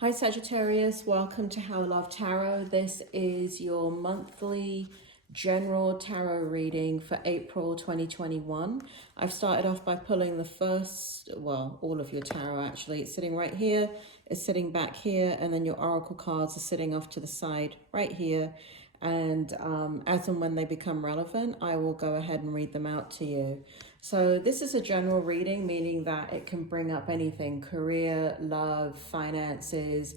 Hi Sagittarius, welcome to How Love Tarot. This is your monthly general tarot reading for April 2021. I've started off by pulling the first, well, all of your tarot actually. It's sitting right here, it's sitting back here, and then your oracle cards are sitting off to the side right here. And as and when they become relevant, I will go ahead and read them out to you. So this is a general reading, meaning that it can bring up anything: career, love, finances,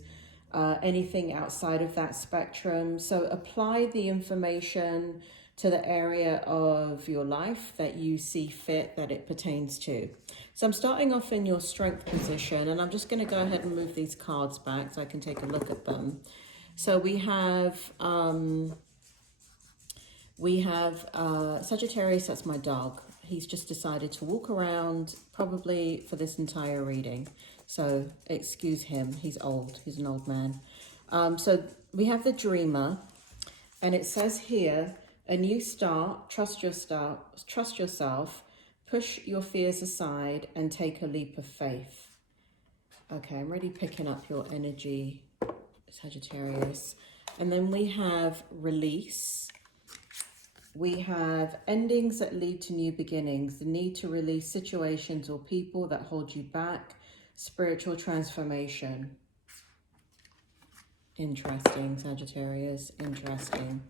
anything outside of that spectrum. So apply the information to the area of your life that you see fit that it pertains to. So I'm starting off in your strength position, and I'm just going to go ahead and move these cards back so I can take a look at them. So we have Sagittarius, that's my dog. He's just decided to walk around probably for this entire reading. So excuse him, he's old, he's an old man. So we have the Dreamer, and it says here, a new start, trust yourself, push your fears aside and take a leap of faith. Okay, I'm already picking up your energy, Sagittarius. And then we have release. We have endings that lead to new beginnings, the need to release situations or people that hold you back, spiritual transformation. Interesting, Sagittarius, interesting.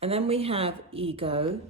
And then we have ego,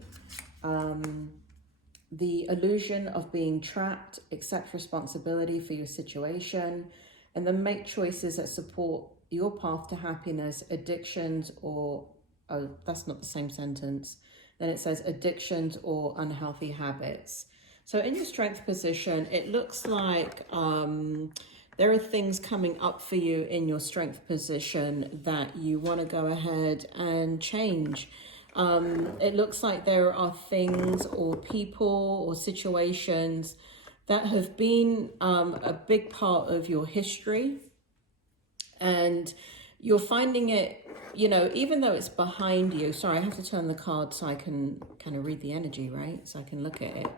the illusion of being trapped, accept responsibility for your situation, and then make choices that support your path to happiness, addictions or, oh, that's not the same sentence. Then it says addictions or unhealthy habits. So in your strength position, it looks like there are things coming up for you in your strength position that you want to go ahead and change. It looks like there are things or people or situations that have been a big part of your history, and you're finding it, you know, even though it's behind you. Sorry, I have to turn the card so I can kind of read the energy, right? So I can look at it.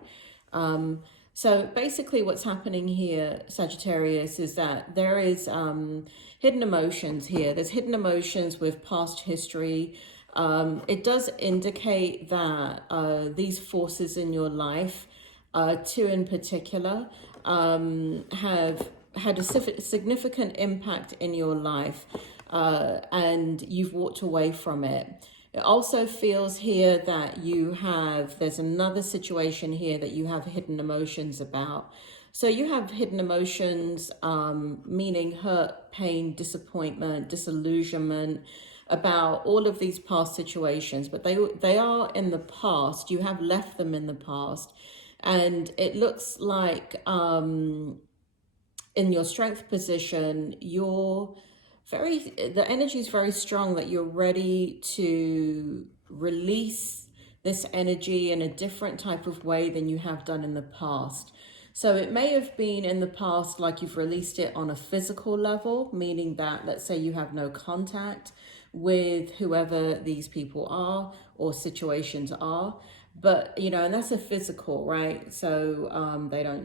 So basically what's happening here, Sagittarius, is that there is hidden emotions here. There's hidden emotions with past history. It does indicate that these forces in your life, two in particular, have had a significant impact in your life, and you've walked away from it. It also feels here that there's another situation here that you have hidden emotions about. So you have hidden emotions, meaning hurt, pain, disappointment, disillusionment, about all of these past situations, but they are in the past. You have left them in the past, and it looks like in your strength position, the energy is very strong that you're ready to release this energy in a different type of way than you have done in the past. So it may have been in the past like you've released it on a physical level, meaning that, let's say, you have no contact with whoever these people are or situations are. But, you know, and that's a physical, right? So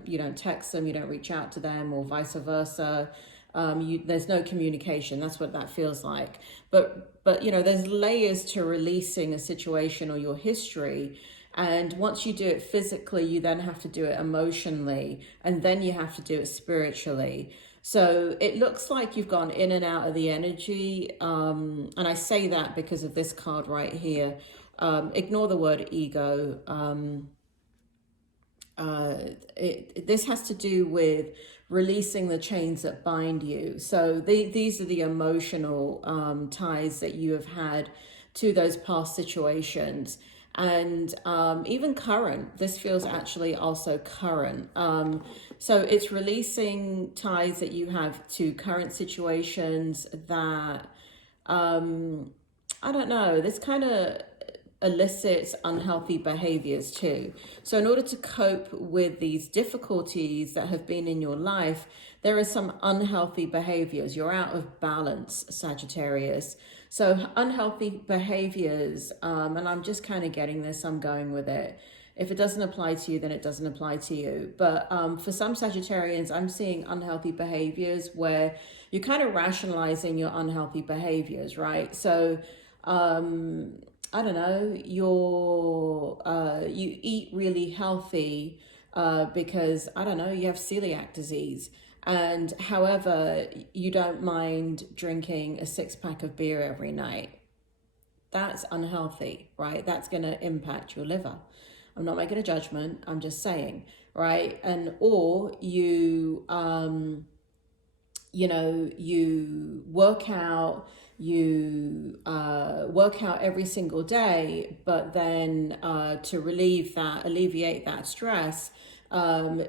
you don't text them, you don't reach out to them, or vice versa. There's no communication. That's what that feels like. But you know, there's layers to releasing a situation or your history. And once you do it physically, you then have to do it emotionally, and then you have to do it spiritually. So it looks like you've gone in and out of the energy. And I say that because of this card right here. Ignore the word ego. This has to do with releasing the chains that bind you. So these are the emotional ties that you have had to those past situations. And even current, this feels actually also current. So it's releasing ties that you have to current situations that, I don't know, this kind of elicits unhealthy behaviors too. So in order to cope with these difficulties that have been in your life, there are some unhealthy behaviors. You're out of balance, Sagittarius. So unhealthy behaviors, and I'm just kind of getting this, I'm going with it. If it doesn't apply to you, then it doesn't apply to you. But for some Sagittarians, I'm seeing unhealthy behaviors where you're kind of rationalizing your unhealthy behaviors, right? So I don't know, you eat really healthy because, I don't know, you have celiac disease. And however, you don't mind drinking a 6-pack of beer every night. That's unhealthy, right? That's going to impact your liver. I'm not making a judgment. I'm just saying, right? And or you, you work out, work out every single day, but then to alleviate that stress,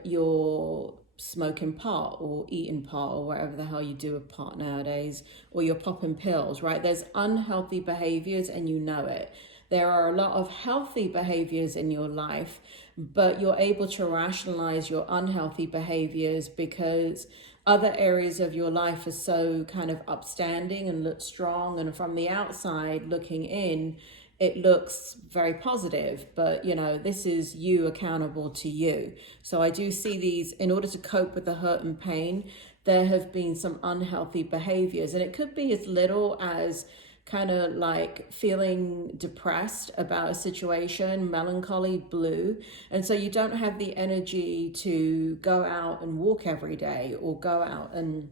you're smoking pot or eating pot or whatever the hell you do with pot nowadays, or you're popping pills, right? There's unhealthy behaviors and you know it. There are a lot of healthy behaviors in your life, but you're able to rationalize your unhealthy behaviors because other areas of your life are so kind of upstanding and look strong, and from the outside looking in, it looks very positive, but this is you accountable to you. So I do see these, in order to cope with the hurt and pain, there have been some unhealthy behaviors, and it could be as little as kind of like feeling depressed about a situation, melancholy, blue. And so you don't have the energy to go out and walk every day or go out and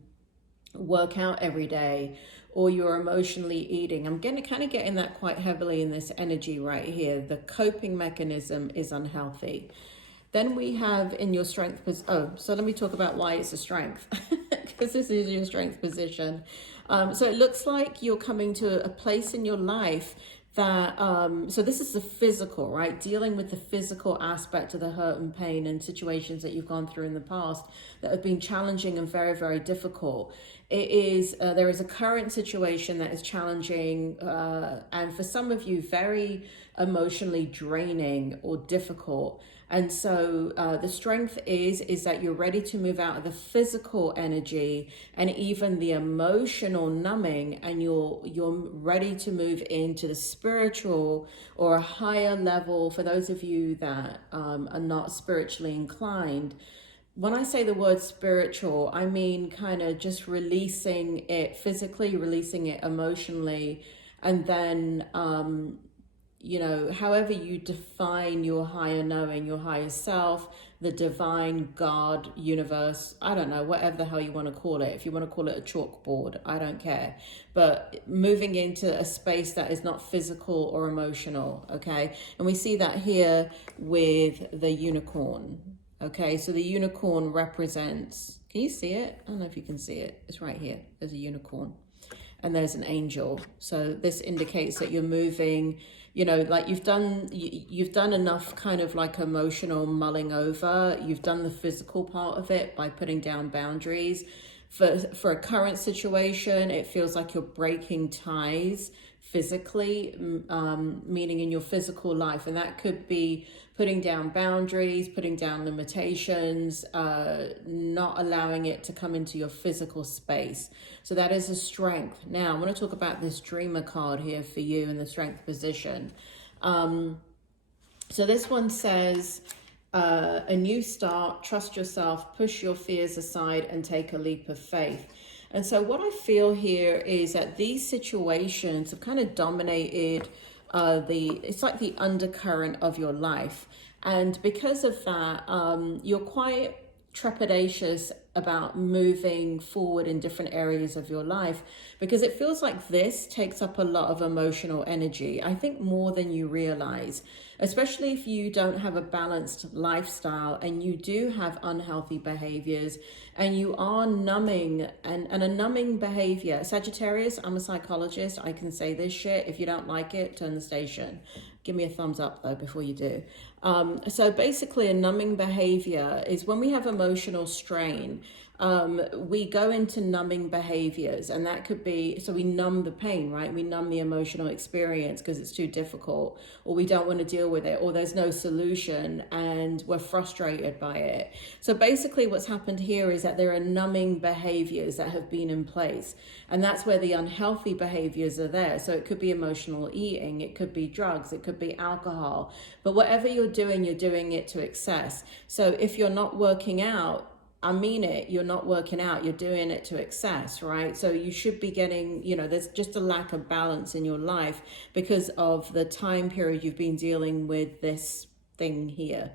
work out every day, or you're emotionally eating. I'm getting that quite heavily in this energy right here. The coping mechanism is unhealthy. Then we have in your strength, so let me talk about why it's a strength, because this is your strength position. So it looks like you're coming to a place in your life that, so this is the physical, right? Dealing with the physical aspect of the hurt and pain and situations that you've gone through in the past that have been challenging and very, very difficult. It is, there is a current situation that is challenging, and for some of you, very emotionally draining or difficult. And so the strength is that you're ready to move out of the physical energy and even the emotional numbing, and you're ready to move into the spiritual or a higher level. For those of you that are not spiritually inclined, when I say the word spiritual, I mean kind of just releasing it physically, releasing it emotionally, and then however you define your higher knowing, your higher self, the divine, God, universe, I don't know, whatever the hell you want to call it. If you want to call it a chalkboard, I don't care. But moving into a space that is not physical or emotional, okay? And we see that here with the unicorn, okay? So the unicorn represents, can you see it? I don't know if you can see it. It's right here. There's a unicorn. And there's an angel. So this indicates that you're moving, like you've done enough kind of like emotional mulling over. You've done the physical part of it by putting down boundaries. For a current situation, it feels like you're breaking ties physically, meaning in your physical life. And that could be putting down boundaries, putting down limitations, not allowing it to come into your physical space. So that is a strength. Now, I want to talk about this dreamer card here for you in the strength position. So this one says, a new start, trust yourself, push your fears aside and take a leap of faith. And so what I feel here is that these situations have kind of dominated it's like the undercurrent of your life. And because of that, you're quite trepidatious about moving forward in different areas of your life, because it feels like this takes up a lot of emotional energy. I think more than you realize, especially if you don't have a balanced lifestyle and you do have unhealthy behaviors and you are numbing, and a numbing behavior. Sagittarius, I'm a psychologist. I can say this shit. If you don't like it, turn the station. Give me a thumbs up though before you do. So basically a numbing behavior is when we have emotional strain, we go into numbing behaviors, and that could be, so we numb the pain, right? We numb the emotional experience because it's too difficult, or we don't want to deal with it, or there's no solution and we're frustrated by it. So basically what's happened here is that there are numbing behaviors that have been in place, and that's where the unhealthy behaviors are there. So it could be emotional eating, it could be drugs, it could be alcohol, but whatever you're doing it to excess. So if you're not working out, I mean it, you're not working out, you're doing it to excess, right? So you should be getting, there's just a lack of balance in your life because of the time period you've been dealing with this thing here.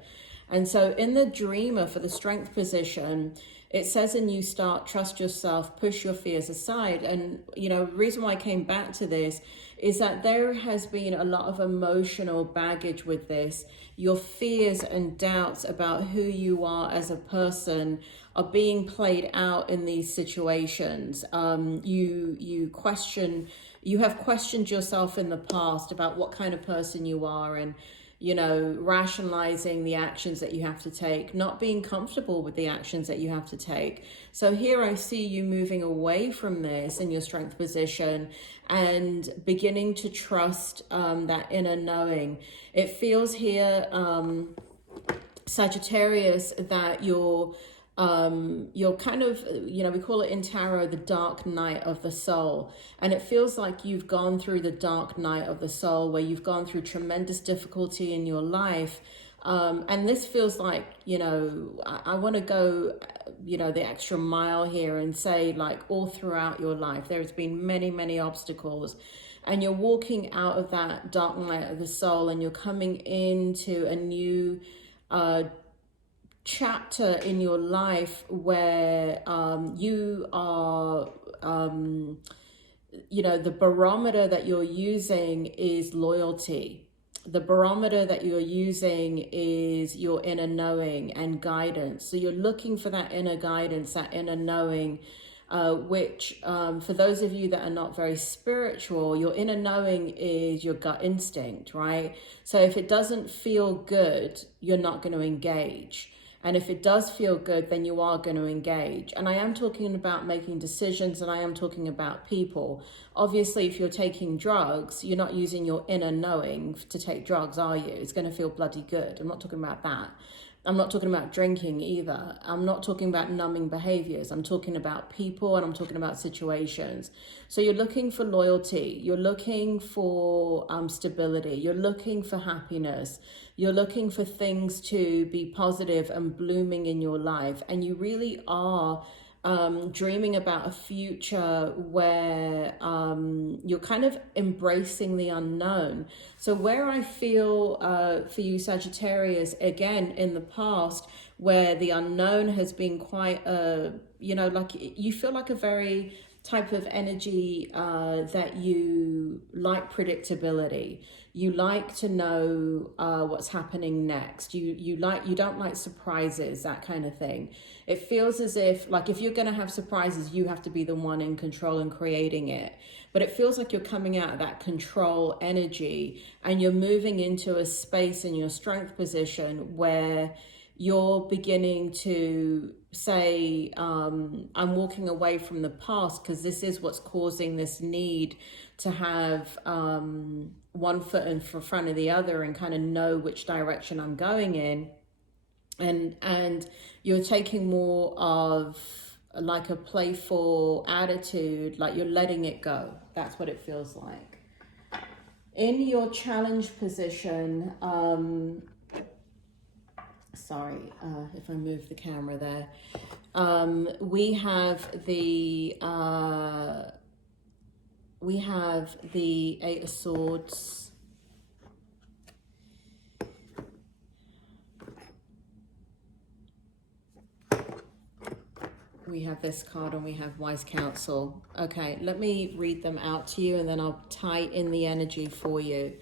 And so in the dreamer, for the strength position, it says a new start, trust yourself, push your fears aside. And, the reason why I came back to this is that there has been a lot of emotional baggage with this. Your fears and doubts about who you are as a person are being played out in these situations. You have questioned yourself in the past about what kind of person you are, and rationalizing the actions that you have to take, not being comfortable with the actions that you have to take. So here I see you moving away from this in your strength position and beginning to trust that inner knowing. It feels here, Sagittarius, that you're kind of, we call it in tarot the dark night of the soul. And it feels like you've gone through the dark night of the soul, where you've gone through tremendous difficulty in your life. And this feels like, I want to go, the extra mile here and say, like, all throughout your life, there's been many, many obstacles. And you're walking out of that dark night of the soul, and you're coming into a new chapter in your life where you are, the barometer that you're using is loyalty. The barometer that you're using is your inner knowing and guidance. So you're looking for that inner guidance, that inner knowing, which for those of you that are not very spiritual, your inner knowing is your gut instinct, right? So if it doesn't feel good, you're not going to engage. And if it does feel good, then you are going to engage. And I am talking about making decisions, and I am talking about people. Obviously, if you're taking drugs, you're not using your inner knowing to take drugs, are you? It's going to feel bloody good. I'm not talking about that. I'm not talking about drinking either. I'm not talking about numbing behaviors. I'm talking about people, and I'm talking about situations. So you're looking for loyalty. You're looking for stability. You're looking for happiness. You're looking for things to be positive and blooming in your life. And you really are dreaming about a future where you're kind of embracing the unknown. So where I feel for you, Sagittarius, again, in the past, where the unknown has been quite, like you feel like a very type of energy that you like predictability. You like to know what's happening next. You don't like surprises, that kind of thing. It feels as if, like, if you're going to have surprises, you have to be the one in control and creating it. But it feels like you're coming out of that control energy, and you're moving into a space in your strength position where you're beginning to say, I'm walking away from the past because this is what's causing this need to have one foot in front of the other and kind of know which direction I'm going in. And you're taking more of like a playful attitude, like you're letting it go. That's what it feels like. In your challenge position, sorry if I move the camera there, we have the Eight of Swords. We have this card, and we have Wise Counsel. Okay, let me read them out to you, and then I'll tie in the energy for you.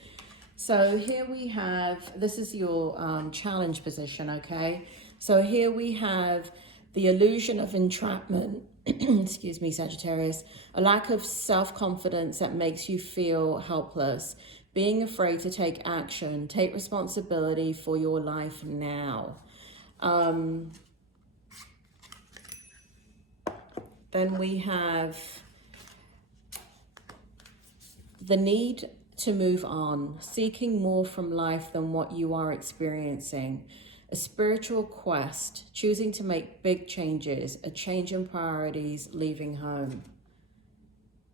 So here we have, this is your challenge position, okay? So here we have the illusion of entrapment, excuse me, Sagittarius, a lack of self-confidence that makes you feel helpless, being afraid to take action, take responsibility for your life now. Then we have the need to move on, seeking more from life than what you are experiencing. A spiritual quest, choosing to make big changes, a change in priorities, leaving home.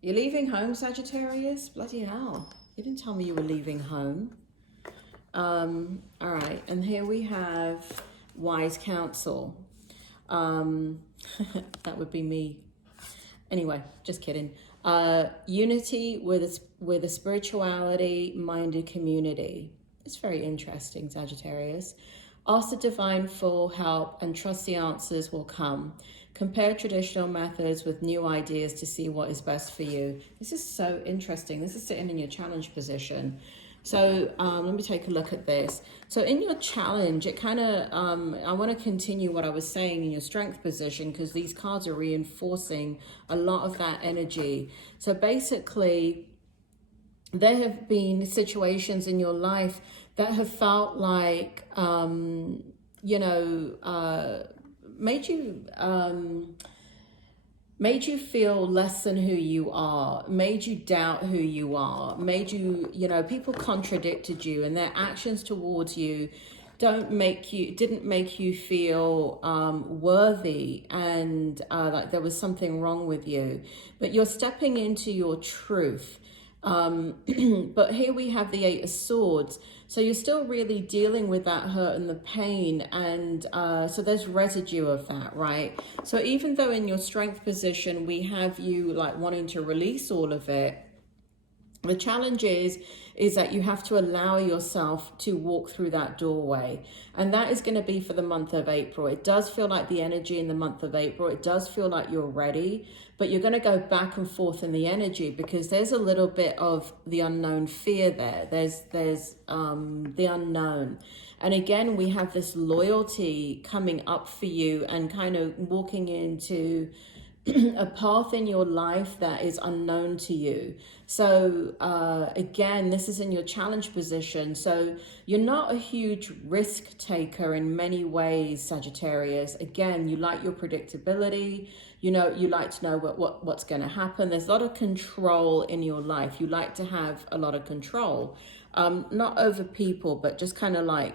You're leaving home, Sagittarius? Bloody hell. You didn't tell me you were leaving home. All right, and here we have wise counsel. That would be me. Anyway, just kidding. Unity with a spirituality-minded community. It's very interesting, Sagittarius. Ask the divine for help and trust the answers will come. Compare traditional methods with new ideas to see what is best for you. This is so interesting. This is sitting in your challenge position. So let me take a look at this. So in your challenge, it kind of, I want to continue what I was saying in your strength position, because these cards are reinforcing a lot of that energy. So basically, there have been situations in your life that have felt like, you know, made you feel less than who you are, made you doubt who you are, made you, you know, people contradicted you, and their actions towards you didn't make you feel worthy, and like there was something wrong with you. But you're stepping into your truth. But here we have the Eight of Swords. So you're still really dealing with that hurt and the pain. And so there's residue of that, right? So even though in your strength position, we have you like wanting to release all of it, the challenge is that you have to allow yourself to walk through that doorway. And that is going to be for the month of April. It does feel like the energy in the month of April. It does feel like you're ready, but you're going to go back and forth in the energy because there's a little bit of the unknown fear there. There's the unknown. And again, we have this loyalty coming up for you and kind of walking into a path in your life that is unknown to you. So again, this is in your challenge position. So you're not a huge risk taker in many ways, Sagittarius. Again, you like your predictability. You know, you like to know what's going to happen. There's a lot of control in your life. You like to have a lot of control. Not over people, but just kind of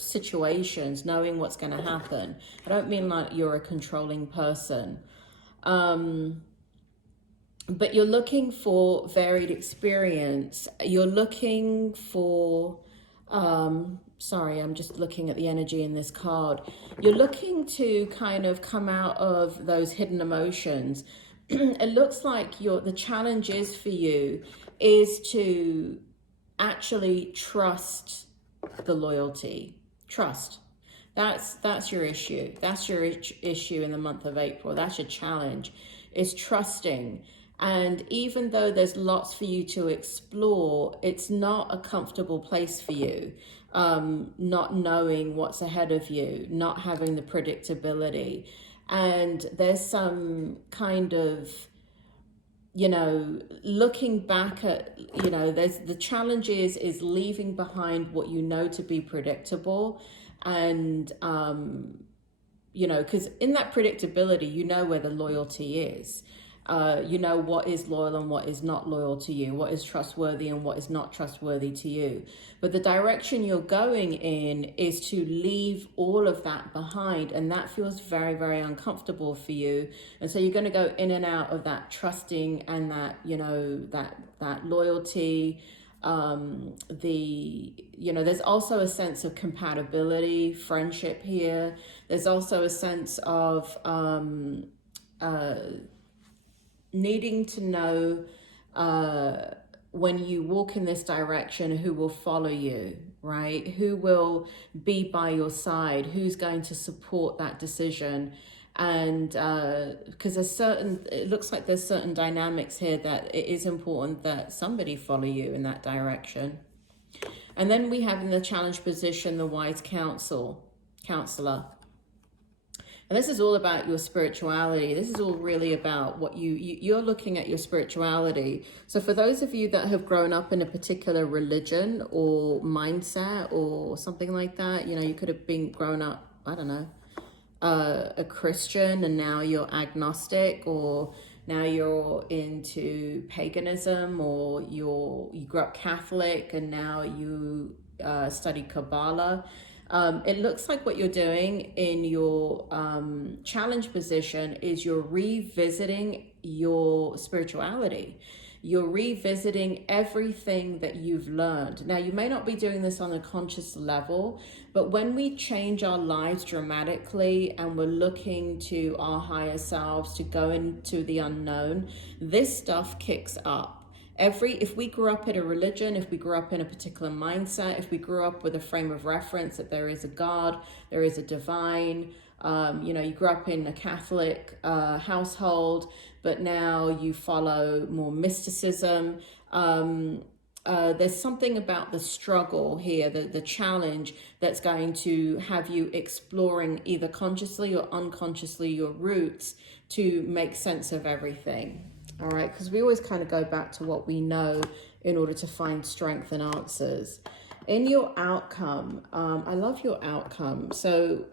situations, knowing what's going to happen. I don't mean like you're a controlling person. But you're looking for varied experience. You're looking for, sorry, I'm just looking at the energy in this card. You're looking to kind of come out of those hidden emotions. It looks like the challenge is for you is to actually trust the loyalty. Trust. That's your issue. That's your issue in the month of April. That's your challenge, is trusting. And even though there's lots for you to explore, it's not a comfortable place for you. Not knowing what's ahead of you, not having the predictability. And there's some kind of, you know, looking back at, you know, there's the challenge is leaving behind what you know to be predictable. And, you know, because in that predictability, you know where the loyalty is. You know what is loyal and what is not loyal to you, what is trustworthy and what is not trustworthy to you. But the direction you're going in is to leave all of that behind. And that feels very, very uncomfortable for you. And so you're going to go in and out of that trusting and that, you know, that loyalty. You know, there's also a sense of compatibility, friendship here. There's also a sense of needing to know when you walk in this direction, who will follow you, right? Who will be by your side? Who's going to support that decision? And because it looks like there's certain dynamics here that it is important that somebody follow you in that direction. And then we have in the challenge position, the wise counselor. And this is all about your spirituality. This is all really about what you're looking at your spirituality. So for those of you that have grown up in a particular religion or mindset or something like that, you know, you could have been grown up, I don't know, a Christian and now you're agnostic, or now you're into paganism, or you grew up Catholic and now you study Kabbalah. It looks like what you're doing in your challenge position is you're revisiting your spirituality. You're revisiting everything that you've learned. Now, you may not be doing this on a conscious level, but when we change our lives dramatically and we're looking to our higher selves to go into the unknown, this stuff kicks up. If we grew up in a religion, if we grew up in a particular mindset, if we grew up with a frame of reference that there is a God, there is a divine, you grew up in a Catholic household, but now you follow more mysticism. There's something about the struggle here, the challenge, that's going to have you exploring either consciously or unconsciously your roots to make sense of everything. All right, because we always kind of go back to what we know in order to find strength and answers. In your outcome, I love your outcome. So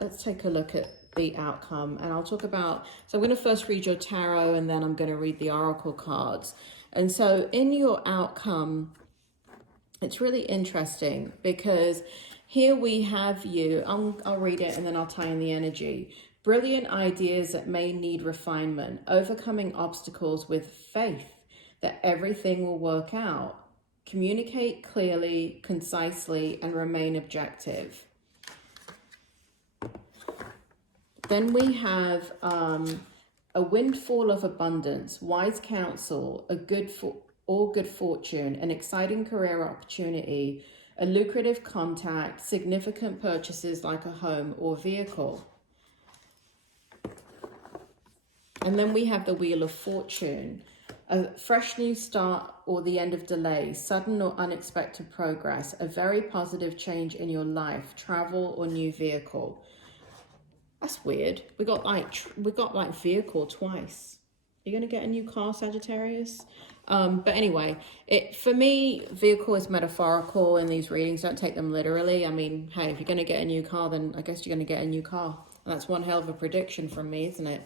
let's take a look at the outcome, and I'll talk about, so I'm going to first read your tarot and then I'm going to read the oracle cards. And so in your outcome, it's really interesting because here we have you, I'll read it and then I'll tie in the energy. Brilliant ideas that may need refinement, overcoming obstacles with faith that everything will work out. Communicate clearly, concisely, and remain objective. Then we have a windfall of abundance, wise counsel, good fortune, an exciting career opportunity, a lucrative contact, significant purchases like a home or vehicle. And then we have the Wheel of Fortune, a fresh new start or the end of delay, sudden or unexpected progress, a very positive change in your life, travel or new vehicle. That's weird. We got like vehicle twice. You're gonna get a new car, Sagittarius? But anyway, for me, vehicle is metaphorical in these readings. Don't take them literally. I mean, hey, if you're gonna get a new car, then I guess you're gonna get a new car. And that's one hell of a prediction from me, isn't it?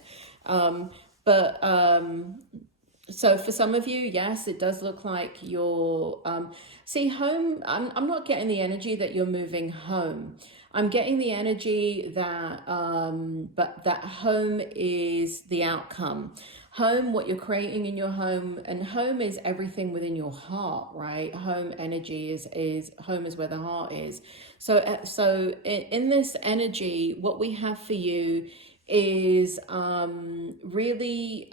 So for some of you, yes, it does look like you're, see, home, I'm not getting the energy that you're moving home. I'm getting the energy that, but that home is the outcome. Home, what you're creating in your home, and home is everything within your heart, right? Home energy is home is where the heart is. So in this energy, what we have for you is really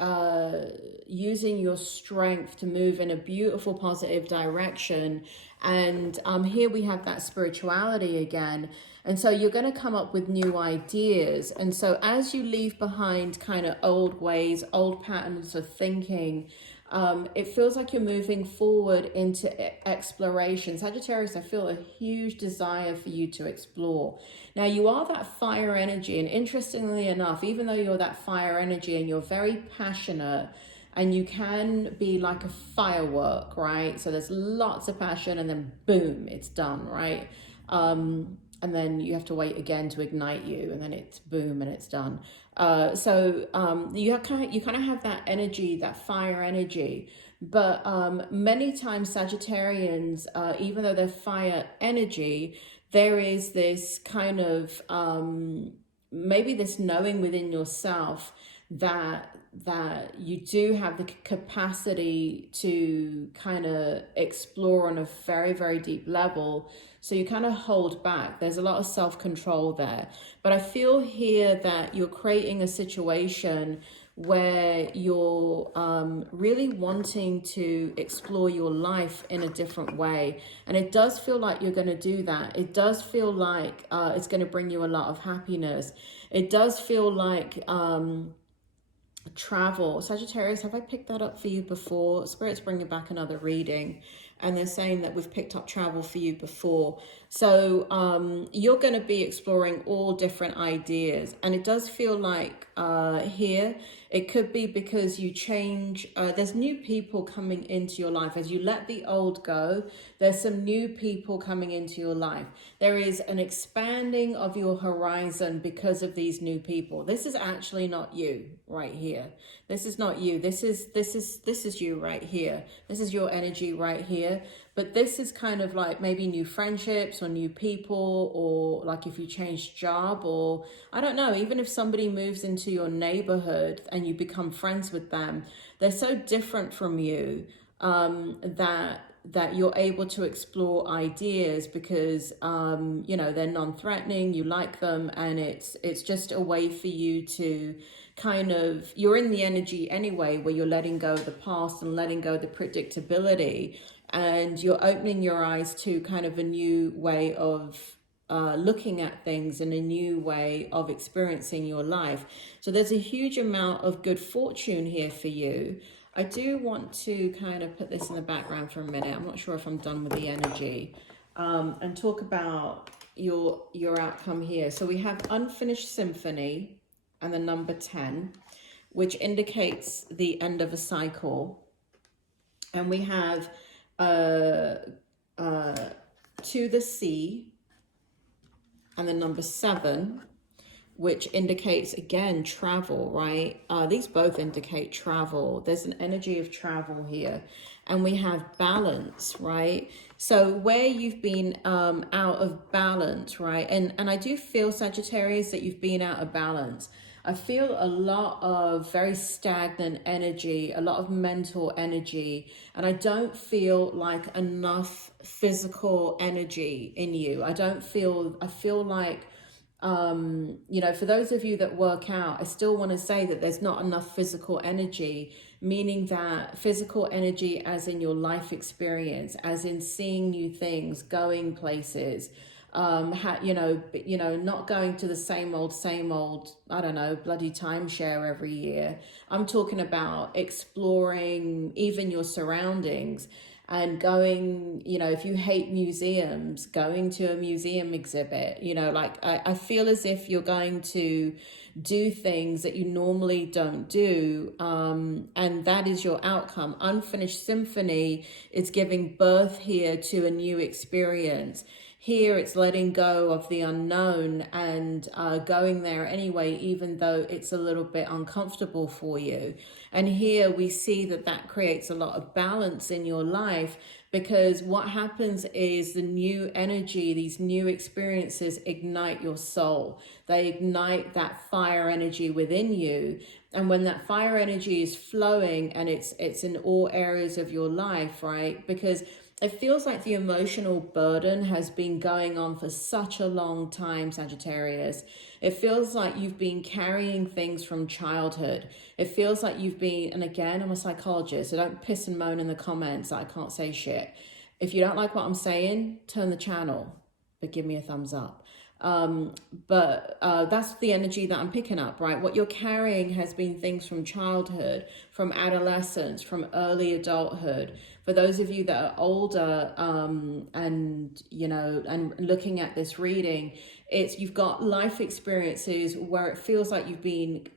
using your strength to move in a beautiful, positive direction. And here we have that spirituality again. And so you're going to come up with new ideas. And so as you leave behind kind of old ways, old patterns of thinking, it feels like you're moving forward into exploration. Sagittarius, I feel a huge desire for you to explore. Now, you are that fire energy, and interestingly enough, even though you're that fire energy and you're very passionate, and you can be like a firework, right? So there's lots of passion and then boom, it's done, right? And then you have to wait again to ignite you, and then it's boom and it's done. You kind of have that energy, that fire energy. But many times Sagittarians, even though they're fire energy, there is this kind of maybe this knowing within yourself that you do have the capacity to kind of explore on a very, very deep level. So you kind of hold back. There's a lot of self-control there. But I feel here that you're creating a situation where you're really wanting to explore your life in a different way. And it does feel like you're going to do that. It does feel like it's going to bring you a lot of happiness. It does feel like travel. Sagittarius, have I picked that up for you before? Spirit's bringing back another reading. and they're saying that we've picked up travel for you before. So you're going to be exploring all different ideas, and it does feel like here it could be because you change. There's new people coming into your life as you let the old go. There's some new people coming into your life. There is an expanding of your horizon because of these new people. This is actually not you right here. This is not you. This is you right here. This is your energy right here. But this is kind of like maybe new friendships or new people, or like if you change job, or I don't know, even if somebody moves into your neighborhood and you become friends with them, they're so different from you that you're able to explore ideas because you know, they're non-threatening, you like them, and it's just a way for you to kind of, you're in the energy anyway where you're letting go of the past and letting go of the predictability, and you're opening your eyes to kind of a new way of looking at things and a new way of experiencing your life. So there's a huge amount of good fortune here for you. I do want to kind of put this in the background for a minute. I'm not sure if I'm done with the energy, and talk about your outcome here. So we have unfinished symphony and the number 10, which indicates the end of a cycle. And we have to the sea and the number 7, which indicates, again, travel, right? These both indicate travel. There's an energy of travel here. And we have balance, right? So where you've been out of balance, right? And I do feel, Sagittarius, that you've been out of balance. I feel a lot of very stagnant energy, a lot of mental energy, and I don't feel like enough physical energy in you. I feel like, you know, for those of you that work out, I still want to say that there's not enough physical energy, meaning that physical energy as in your life experience, as in seeing new things, going places, you know, not going to the same old, I don't know, bloody timeshare every year. I'm talking about exploring even your surroundings and going, you know, if you hate museums, going to a museum exhibit, you know, like I feel as if you're going to do things that you normally don't do. And that is your outcome. Unfinished symphony is giving birth here to a new experience. Here it's letting go of the unknown and going there anyway, even though it's a little bit uncomfortable for you. And here we see that that creates a lot of balance in your life, because what happens is the new energy, these new experiences ignite your soul. They ignite that fire energy within you. And when that fire energy is flowing, and it's in all areas of your life, right? Because it feels like the emotional burden has been going on for such a long time, Sagittarius. It feels like you've been carrying things from childhood. It feels like you've been, and again, I'm a psychologist, so don't piss and moan in the comments that I can't say shit. If you don't like what I'm saying, turn the channel, but give me a thumbs up. That's the energy that I'm picking up, right? What you're carrying has been things from childhood, from adolescence, from early adulthood. For those of you that are older, and you know, and looking at this reading, you've got life experiences where it feels like you've been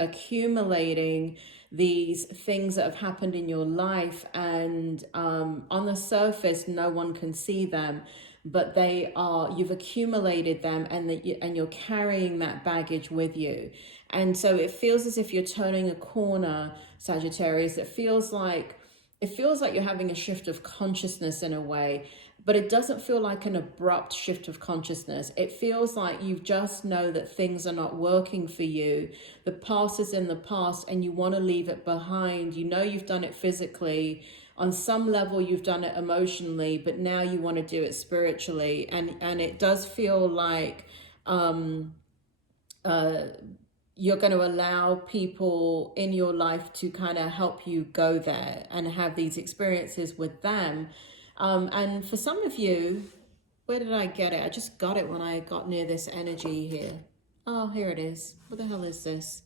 accumulating these things that have happened in your life, and on the surface no one can see them, but you've accumulated them, and you're carrying that baggage with you. And so it feels as if you're turning a corner, Sagittarius. It feels like you're having a shift of consciousness in a way, but it doesn't feel like an abrupt shift of consciousness. It feels like you just know that things are not working for you. The past is in the past and you want to leave it behind. You know you've done it physically. On some level, you've done it emotionally, but now you want to do it spiritually. And it does feel like you're going to allow people in your life to kind of help you go there and have these experiences with them. And for some of you, where did I get it? I just got it when I got near this energy here. Oh, here it is. What the hell is this?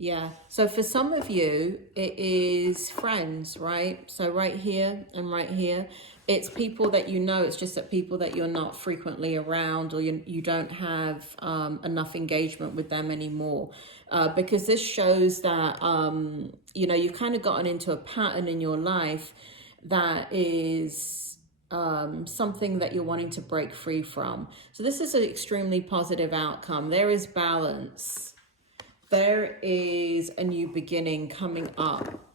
Yeah. So for some of you, it is friends, right? So right here and right here, it's people that you know. It's just that people that you're not frequently around, or you don't have enough engagement with them anymore. Because this shows that, you've kind of gotten into a pattern in your life that is something that you're wanting to break free from. So this is an extremely positive outcome. There is balance. There is a new beginning coming up.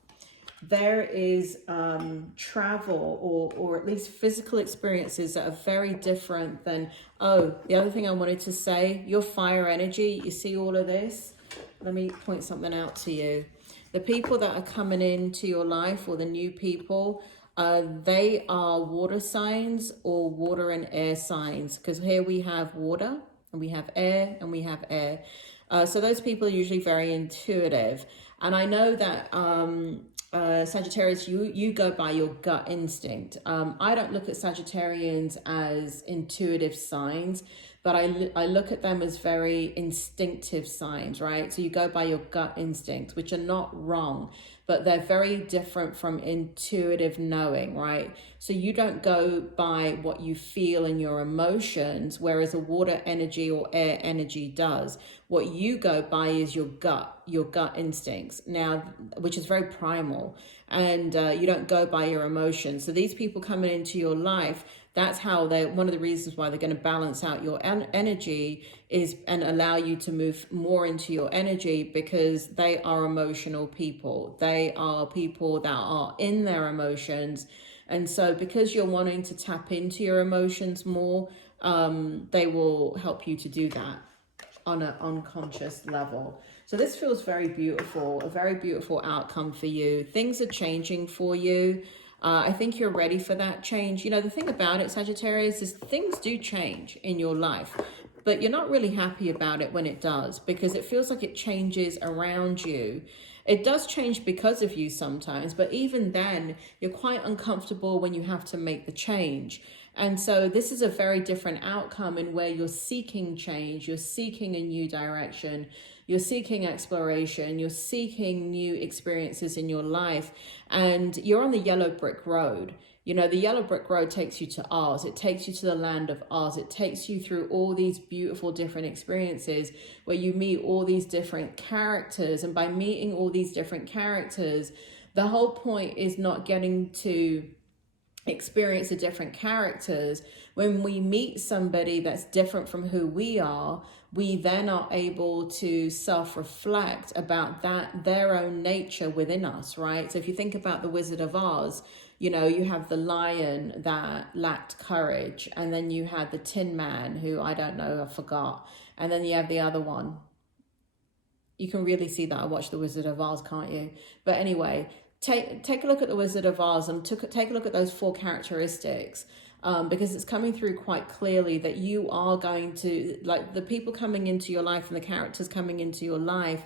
There is travel or at least physical experiences that are very different than, oh, the other thing I wanted to say, your fire energy, you see all of this? Let me point something out to you. The people that are coming into your life, or the new people, they are water signs or water and air signs, because here we have water and we have air and we have air. So those people are usually very intuitive. And I know that Sagittarius, you go by your gut instinct. I don't look at Sagittarians as intuitive signs, but I look at them as very instinctive signs, right? So you go by your gut instincts, which are not wrong, but they're very different from intuitive knowing, right? So you don't go by what you feel in your emotions, whereas a water energy or air energy does. What you go by is your gut instincts, now, which is very primal, and you don't go by your emotions. So these people coming into your life, that's how one of the reasons why they're going to balance out your energy is and allow you to move more into your energy, because they are emotional people. They are people that are in their emotions. And so because you're wanting to tap into your emotions more, they will help you to do that on an unconscious level. So this feels very beautiful, a very beautiful outcome for you. Things are changing for you. I think you're ready for that change. You know, the thing about it, Sagittarius, is things do change in your life, but you're not really happy about it when it does, because it feels like it changes around you. It does change because of you sometimes, but even then, you're quite uncomfortable when you have to make the change. And so this is a very different outcome in where you're seeking change, you're seeking a new direction, you're seeking exploration, you're seeking new experiences in your life, and you're on the yellow brick road. You know, the yellow brick road takes you to Oz. It takes you to the land of Oz. It takes you through all these beautiful different experiences where you meet all these different characters. And by meeting all these different characters, the whole point is not getting to experience the different characters. When we meet somebody that's different from who we are, we then are able to self-reflect about their own nature within us, right? So if you think about the Wizard of Oz, you know, you have the lion that lacked courage, and then you had the Tin Man, who I don't know, I forgot, and then you have the other one. You can really see that I watched the Wizard of Oz, can't you? But anyway, take a look at the Wizard of Oz and take a look at those 4 characteristics, because it's coming through quite clearly that you are going to, like, the people coming into your life and the characters coming into your life,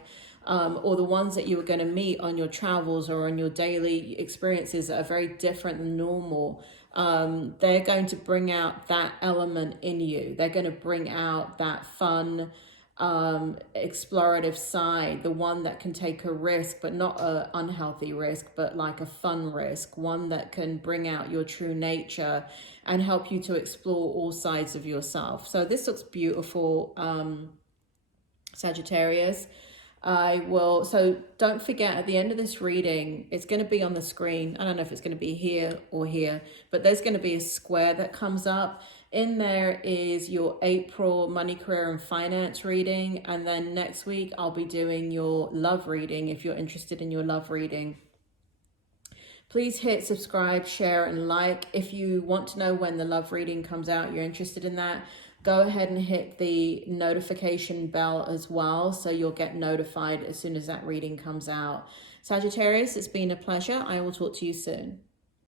or the ones that you are going to meet on your travels or on your daily experiences that are very different than normal, they're going to bring out that element in you. They're going to bring out that fun, explorative side, the one that can take a risk, but not an unhealthy risk, but like a fun risk, one that can bring out your true nature and help you to explore all sides of yourself. So this looks beautiful, Sagittarius. So don't forget, at the end of this reading, it's going to be on the screen. I don't know if it's going to be here or here, but there's going to be a square that comes up. In there is your April money, career, and finance reading. And then next week, I'll be doing your love reading if you're interested in your love reading. Please hit subscribe, share, and like. If you want to know when the love reading comes out, you're interested in that, go ahead and hit the notification bell as well, so you'll get notified as soon as that reading comes out. Sagittarius, it's been a pleasure. I will talk to you soon.